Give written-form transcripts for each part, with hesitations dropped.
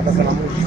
Ada kena musik.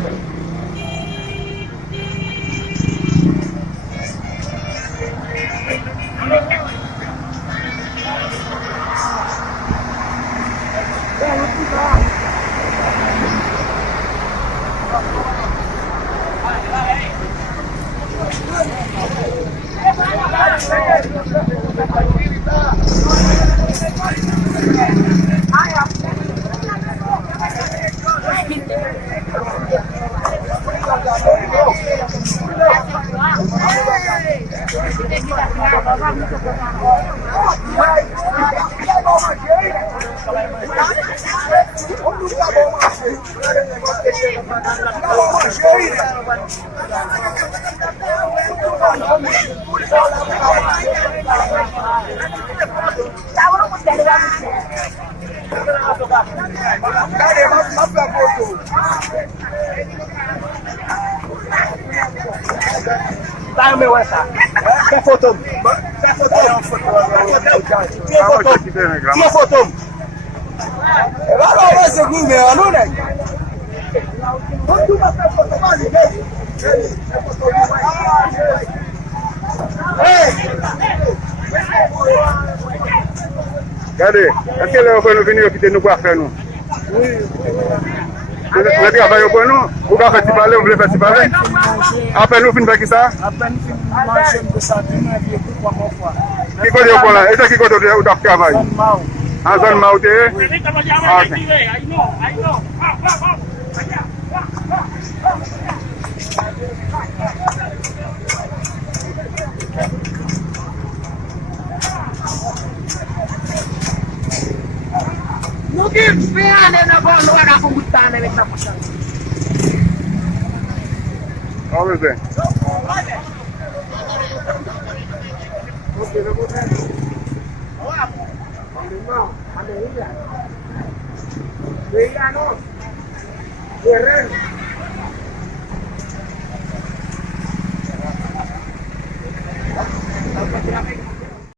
Tá, meu essa. Quer foto? Quer foto? Quer foto? Agora vai ser comigo, não é? Regardez, est-ce que les gens venus quitter nous pour faire nous? Oui. Vous travaillez pour nous? Vous voulez faire parler, vous voulez faire parler? Après nous, finissons qui ça? Après nous, finissons manger de ça, nous avons pour moi fois. Qui côté au là? Et qui côté au travail? En zone Maouté? Ok. Mungkin pian na ko luar ako buta na mek na po siya. Vamos ver. Guerrero.